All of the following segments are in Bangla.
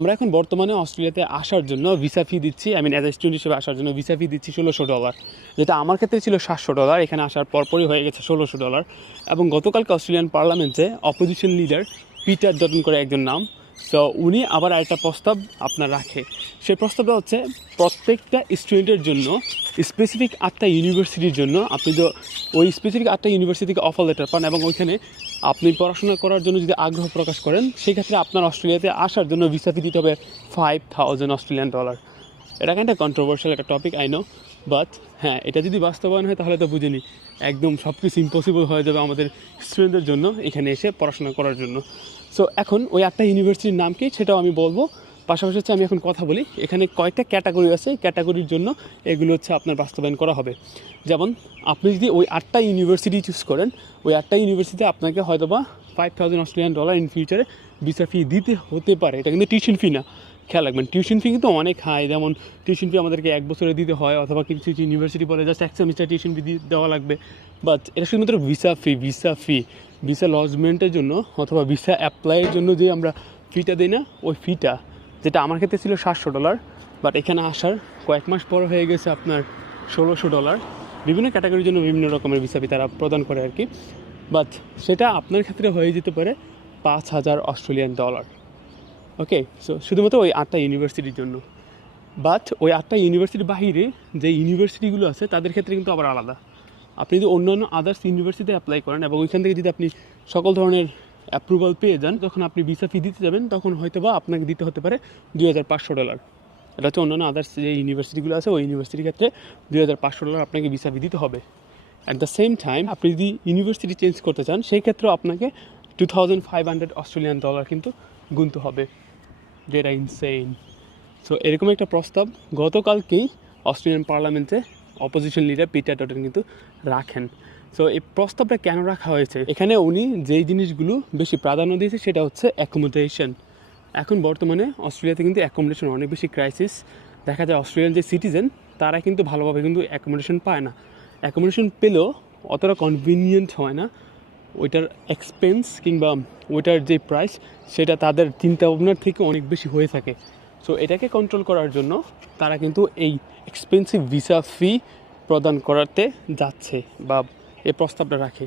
আমরা এখন বর্তমানে অস্ট্রেলিয়াতে আসার জন্য ভিসা ফি দিচ্ছি, অ্যাজ এ স্টুডেন্ট হিসেবে আসার জন্য ভিসা ফি দিচ্ছি $1600, যেটা আমার ক্ষেত্রে ছিল $700। এখানে আসার পরপরই হয়ে গেছে $1600। এবং গতকালকে অস্ট্রেলিয়ান পার্লামেন্টে অপোজিশন লিডার পিটার ডটন করে একজন নাম, তো উনি আবার আরেকটা প্রস্তাব আপনার রাখে। সেই প্রস্তাবটা হচ্ছে প্রত্যেকটা স্টুডেন্টের জন্য স্পেসিফিক 8টা ইউনিভার্সিটির জন্য আপনি তো ওই স্পেসিফিক 8টা ইউনিভার্সিটি থেকে অফার লেটার পান, এবং ওইখানে আপনি পড়াশোনা করার জন্য যদি আগ্রহ প্রকাশ করেন সেক্ষেত্রে আপনার অস্ট্রেলিয়াতে আসার জন্য ভিসা ফি দিতে হবে $5000। এটা একটা কন্ট্রোভার্সিয়াল একটা টপিক, আই নো, বাট হ্যাঁ, এটা যদি বাস্তবায়ন হয় তাহলে তো বুঝিনি একদম সব কিছু ইম্পসিবল হয়ে যাবে আমাদের স্টুডেন্টদের জন্য এখানে এসে পড়াশোনা করার জন্য। সো এখন ওই 8টা ইউনিভার্সিটির নাম কি সেটাও আমি বলবো, পাশাপাশি হচ্ছে আমি এখন কথা বলি এখানে কয়েকটা ক্যাটাগরি আছে, ক্যাটাগরির জন্য এগুলো হচ্ছে আপনার বাস্তবায়ন করা হবে। যেমন আপনি যদি ওই 8টা ইউনিভার্সিটি চুজ করেন, ওই 8টা ইউনিভার্সিটিতে আপনাকে হয়তো বা $5000 ইন ফিউচারে ভিসা ফি দিতে হতে পারে। এটা কিন্তু টিউশন ফি না, খেয়াল রাখবেন। টিউশন ফি কিন্তু অনেক হাই, যেমন টিউশন ফি আমাদেরকে 1 বছরে দিতে হয়, অথবা কিছু কিছু ইউনিভার্সিটি বলে জাস্ট 1 সেমিস্টার টিউশন ফি দেওয়া লাগবে। বাট এটা শুধুমাত্র ভিসা লজমেন্টের জন্য অথবা ভিসা অ্যাপ্লাইয়ের জন্য যে আমরা ফিটা দিই না, ওই ফিটা, যেটা আমার ক্ষেত্রে ছিল $700, বাট এখানে আসার কয়েক মাস পর হয়ে গেছে আপনার $1600। বিভিন্ন ক্যাটাগরির জন্য বিভিন্ন রকমের ভিসা ফি তারা প্রদান করে আর কি, বাট সেটা আপনার ক্ষেত্রে হয়ে যেতে পারে $5000। ওকে, সো শুধুমাত্র ওই 8টা ইউনিভার্সিটির জন্য। বাট ওই 8টা ইউনিভার্সিটির বাহিরে যে ইউনিভার্সিটিগুলো আছে তাদের ক্ষেত্রে কিন্তু আবার আলাদা। আপনি যদি অন্যান্য আদার্স ইউনিভার্সিটিতে অ্যাপ্লাই করেন এবং ওইখান থেকে যদি আপনি সকল ধরনের অ্যাপ্রুভাল পেয়ে যান, যখন আপনি ভিসা ফি দিতে যাবেন তখন হয়তো বা আপনাকে দিতে হতে পারে $2500। এটা হচ্ছে অন্যান্য আদার্স যে ইউনিভার্সিটিগুলো আছে ওই ইউনিভার্সিটির ক্ষেত্রে $2500 আপনাকে ভিসা ফি দিতে হবে। অ্যাট দ্য সেম টাইম আপনি যদি ইউনিভার্সিটি চেঞ্জ করতে চান সেই ক্ষেত্রেও আপনাকে $2500 কিন্তু গুনতে হবে, যেটা ইনসেইন। সো এরকম একটা প্রস্তাব গতকালকেই অস্ট্রেলিয়ান পার্লামেন্টে অপোজিশন লিডার পিটার ডটন কিন্তু রাখেন। সো এই প্রস্তাবটা কেন রাখা হয়েছে, এখানে উনি যেই জিনিসগুলো বেশি প্রাধান্য দিয়েছে সেটা হচ্ছে অ্যাকোমোডেশন। এখন বর্তমানে অস্ট্রেলিয়াতে কিন্তু অ্যাকোমোডেশন অনেক বেশি ক্রাইসিস। দেখা যায় অস্ট্রেলিয়ান যে সিটিজেন তারা কিন্তু ভালোভাবে কিন্তু অ্যাকোমোডেশন পায় না, অ্যাকোমোডেশন পেলেও অতটা কনভিনিয়েন্ট হয় না। ওইটার এক্সপেন্স কিংবা ওইটার যে প্রাইস সেটা তাদের চিন্তা ভাবনার থেকে অনেক বেশি হয়ে থাকে। সো এটাকে কন্ট্রোল করার জন্য তারা কিন্তু এই এক্সপেন্সিভ ভিসা ফি প্রদান করাতে যাচ্ছে বা এই প্রস্তাবটা রাখে,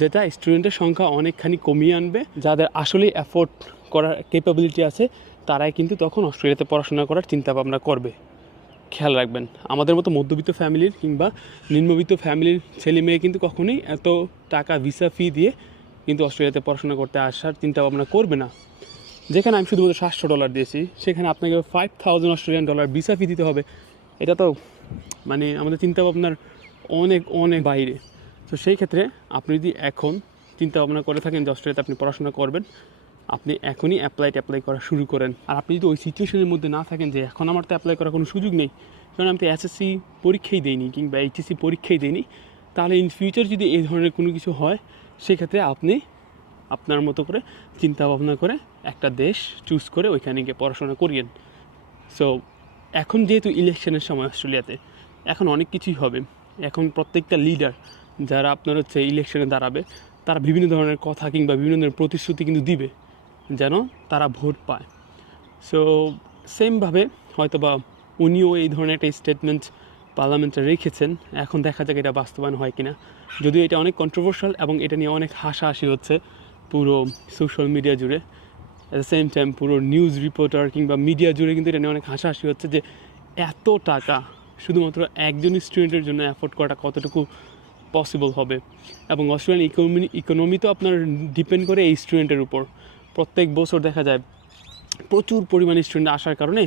যেটা স্টুডেন্টের সংখ্যা অনেকখানি কমিয়ে আনবে। যাদের আসলেই অ্যাফোর্ড করার ক্যাপাবিলিটি আছে তারাই কিন্তু তখন অস্ট্রেলিয়াতে পড়াশোনা করার চিন্তা ভাবনা করবে। খেয়াল রাখবেন, আমাদের মতো মধ্যবিত্ত ফ্যামিলির কিংবা নিম্নবিত্ত ফ্যামিলির ছেলে মেয়ে কিন্তু কখনোই এত টাকা ভিসা ফি দিয়ে কিন্তু অস্ট্রেলিয়াতে পড়াশোনা করতে আসার চিন্তা ভাবনা করবে না। যেখানে আমি শুধুমাত্র $700 দিয়েছি সেখানে আপনাকে $5000 ভিসা ফি দিতে হবে। এটা তো আমাদের চিন্তা ভাবনার অনেক অনেক বাইরে। তো সেই ক্ষেত্রে আপনি যদি এখন চিন্তা ভাবনা করে থাকেন যে অস্ট্রেলিয়াতে আপনি পড়াশোনা করবেন, আপনি এখনই অ্যাপ্লাই করা শুরু করেন। আর আপনি যদি ওই সিচুয়েশনের মধ্যে না থাকেন যে এখন আমার তো অ্যাপ্লাই করার কোনো সুযোগ নেই, কারণ আমি তো এসএসসি পরীক্ষাই দিইনি কিংবা এইচএসসি পরীক্ষাই দিইনি, তাহলে ইন ফিউচার যদি এই ধরনের কোনো কিছু হয় সেক্ষেত্রে আপনি আপনার মতো করে চিন্তা ভাবনা করে একটা দেশ চুজ করে ওইখানে গিয়ে পড়াশোনা করিয়েন। সো এখন যেহেতু ইলেকশনের সময় অস্ট্রেলিয়াতে এখন অনেক কিছুই হবে। এখন প্রত্যেকটা লিডার যারা আপনার হচ্ছে ইলেকশনে দাঁড়াবে তারা বিভিন্ন ধরনের কথা কিংবা বিভিন্ন ধরনের প্রতিশ্রুতি কিন্তু দিবে যেন তারা ভোট পায়। সো সেমভাবে হয়তো বা উনিও এই ধরনের একটা স্টেটমেন্ট পার্লামেন্টে রেখেছেন। এখন দেখা যাক এটা বাস্তবায়ন হয় কিনা। যদিও এটা অনেক কন্ট্রোভার্সিয়াল এবং এটা নিয়ে অনেক হাসাহাসি হচ্ছে পুরো সোশ্যাল মিডিয়া জুড়ে। অ্যাট দ্য সেম টাইম পুরো নিউজ রিপোর্টার কিংবা মিডিয়া জুড়ে কিন্তু এটা নিয়ে অনেক হাসাহাসি হচ্ছে যে এত টাকা শুধুমাত্র একজন স্টুডেন্টের জন্য অ্যাফোর্ড করাটা কতটুকু পসিবল হবে। এবং অস্ট্রেলিয়ান ইকোনমি তো আপনার ডিপেন্ড করে এই স্টুডেন্টের উপর। প্রত্যেক বছর দেখা যায় প্রচুর পরিমাণে স্টুডেন্ট আসার কারণে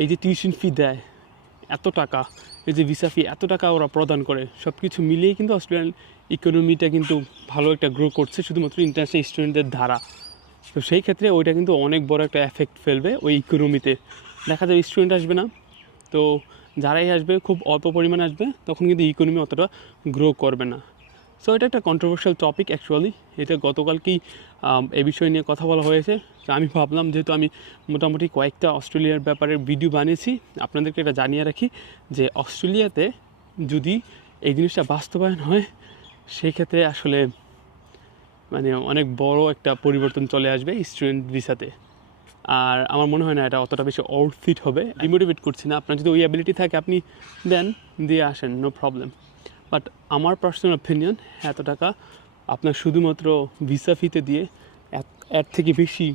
এই যে টিউশন ফি দেয় এত টাকা, এই যে ভিসা ফি এত টাকা ওরা প্রদান করে, সব কিছু মিলিয়ে কিন্তু অস্ট্রেলিয়ান ইকোনমিটা কিন্তু ভালো একটা গ্রো করছে শুধুমাত্র ইন্টারন্যাশনাল স্টুডেন্টদের ধারা। তো সেই ক্ষেত্রে ওইটা কিন্তু অনেক বড় একটা এফেক্ট ফেলবে ওই ইকোনমিতে। দেখা যায় স্টুডেন্ট আসবে না, তো যারাই আসবে খুব অল্প পরিমাণে আসবে, তখন কিন্তু ইকোনমি অতটা গ্রো করবে না। সো এটা একটা কন্ট্রোভার্সিয়াল টপিক অ্যাকচুয়ালি। এটা গতকালকেই এই বিষয় নিয়ে কথা বলা হয়েছে। তো আমি ভাবলাম যেহেতু আমি মোটামুটি কয়েকটা অস্ট্রেলিয়ার ব্যাপারে ভিডিও বানিয়েছি, আপনাদেরকে এটা জানিয়ে রাখি যে অস্ট্রেলিয়াতে যদি এই জিনিসটা বাস্তবায়ন হয় সেক্ষেত্রে আসলে অনেক বড় একটা পরিবর্তন চলে আসবে স্টুডেন্ট ভিসাতে। আর আমার মনে হয় না এটা অতটা বেশি আউটফিট হবে। ডিমোটিভেট করছি না, আপনার যদি ওই অ্যাবিলিটি থাকে আপনি দেন, দিয়ে আসেন, নো প্রবলেম। বাট আমার পার্সোনাল অপিনিয়ন, এত টাকা আপনার শুধুমাত্র ভিসা ফিতে দিয়ে এর থেকে বেশি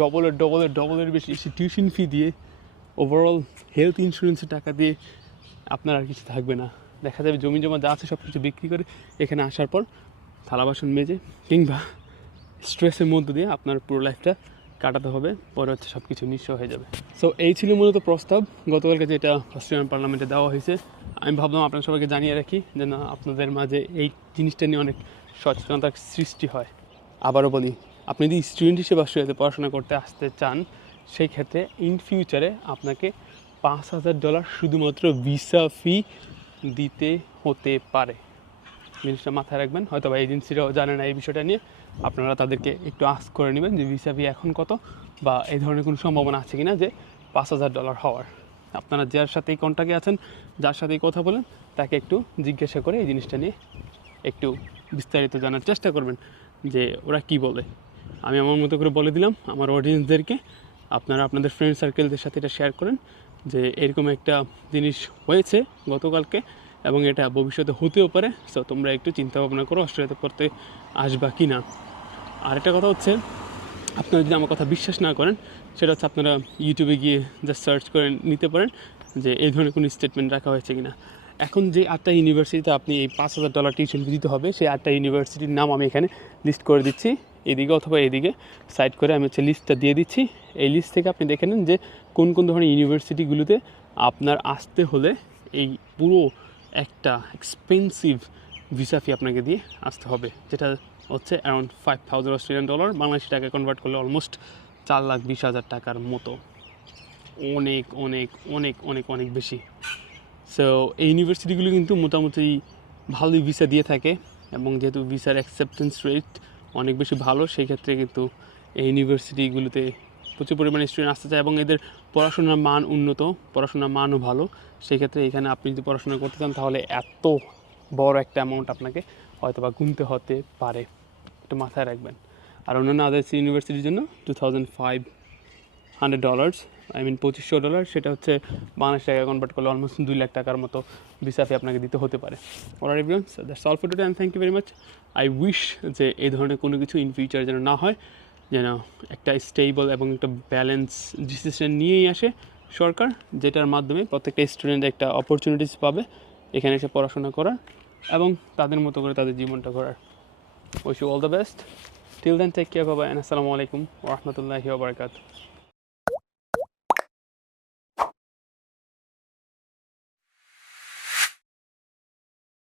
ডবলের বেশি টিউশন ফি দিয়ে, ওভারঅল হেলথ ইন্স্যুরেন্সের টাকা দিয়ে আপনার আর কিছু থাকবে না। দেখা যাবে জমি জমা যা আছে সব কিছু বিক্রি করে এখানে আসার পর থালা বাসন মেজে কিংবা স্ট্রেসের মধ্য দিয়ে আপনার পুরো লাইফটা কাটাতে হবে, পরে হচ্ছে সব কিছু নিঃস্ব হয়ে যাবে। সো এই ছিল মূলত প্রস্তাব গতকালকে যেটা অস্ট্রেলিয়ান পার্লামেন্টে দেওয়া হয়েছে। আমি ভাবলাম আপনার সবাইকে জানিয়ে রাখি যে না, আপনাদের মাঝে এই জিনিসটা নিয়ে অনেক সচেতনতার সৃষ্টি হয়। আবারও বলি, আপনি যদি স্টুডেন্ট হিসেবে অস্ট্রেলিয়াতে পড়াশোনা করতে আসতে চান, সেই ক্ষেত্রে ইন ফিউচারে আপনাকে $5,000 শুধুমাত্র ভিসা ফি দিতে হতে পারে। জিনিসটা মাথায় রাখবেন। হয়তো বা এজেন্সিরাও জানে না এই বিষয়টা নিয়ে, আপনারা তাদেরকে একটু আস্ক করে নেবেন যে ভিসা ফি এখন কত, বা এই ধরনের কোনো সম্ভাবনা আছে কি না যে $5,000 হওয়ার। আপনারা যার সাথেই কন্ট্যাক্টে আছেন, যার সাথেই কথা বলেন, তাকে একটু জিজ্ঞাসা করে এই জিনিসটা নিয়ে একটু বিস্তারিত জানার চেষ্টা করবেন যে ওরা কি বলে। আমি আমার মতো করে বলে দিলাম আমার অডিয়েন্সদেরকে, আপনারা আপনাদের ফ্রেন্ড সার্কেলদের সাথে এটা শেয়ার করেন যে এরকম একটা জিনিস হয়েছে গতকালকে এবং এটা ভবিষ্যতে হতেও পারে। সো তোমরা একটু চিন্তা ভাবনা করো অস্ট্রেলিয়াতে পড়তে আসবা কি না। আরেকটা কথা হচ্ছে, আপনারা যদি আমার কথা বিশ্বাস না করেন, সেটা হচ্ছে আপনারা ইউটিউবে গিয়ে জাস্ট সার্চ করে নিতে পারেন যে এই ধরনের কোনো স্টেটমেন্ট রাখা হয়েছে কি না। এখন যে 8টা ইউনিভার্সিটিতে আপনি এই $5,000 টিউশন ফি দিতে হবে, সেই 8টা ইউনিভার্সিটির নাম আমি এখানে লিস্ট করে দিচ্ছি, এদিকে অথবা এদিকে সাইড করে আমি হচ্ছে লিস্টটা দিয়ে দিচ্ছি। এই লিস্ট থেকে আপনি দেখে নেন যে কোন কোন ধরনের ইউনিভার্সিটিগুলোতে আপনার আসতে হলে এই পুরো একটা এক্সপেন্সিভ ভিসা ফি আপনাকে দিয়ে আসতে হবে, যেটা হচ্ছে অ্যারাউন্ড $5,000 বাংলাদেশি টাকায় কনভার্ট করলে অলমোস্ট $4,20,000 টাকার মতো। অনেক অনেক অনেক অনেক অনেক বেশি। সো এই ইউনিভার্সিটিগুলো কিন্তু মোটামুটি ভালোই ভিসা দিয়ে থাকে, এবং যেহেতু ভিসার অ্যাকসেপ্টেন্স রেট অনেক বেশি ভালো, সেই ক্ষেত্রে কিন্তু এই ইউনিভার্সিটিগুলোতে প্রচুর পরিমাণে স্টুডেন্ট আসতে চায় এবং এদের পড়াশোনার মান উন্নত, পড়াশোনার মানও ভালো। সেই ক্ষেত্রে এখানে আপনি যদি পড়াশোনা করতে চান তাহলে এত বড় একটা অ্যামাউন্ট আপনাকে হয়তো বা গুনতে হতে পারে, একটু মাথায় রাখবেন। আর অন্যান্য আদার্স ইউনিভার্সিটির জন্য $2,500, $2,500, সেটা হচ্ছে বাংলাদেশ টাকা কনভার্ট করলে অলমোস্ট $2,00,000 টাকার মতো ভিসা ফি আপনাকে দিতে হতে পারে। Alright everyone, so that's all for today and thank you very much. I wish যে এই ধরনের কোনো কিছু ইন ফিউচার যেন না হয়, যেন একটা স্টেবল এবং একটা ব্যালেন্স ডিসিশন নিয়েই আসে সরকার, যেটার মাধ্যমে প্রত্যেকটা স্টুডেন্ট একটা অপরচুনিটিস পাবে এখানে এসে পড়াশোনা করার এবং তাদের মতো করে তাদের জীবনটা গড়ার। Wish you all the best. Till then take care, bye, and আসসালামু আলাইকুম ওয়া রাহমাতুল্লাহি ওয়া বারাকাতুহু।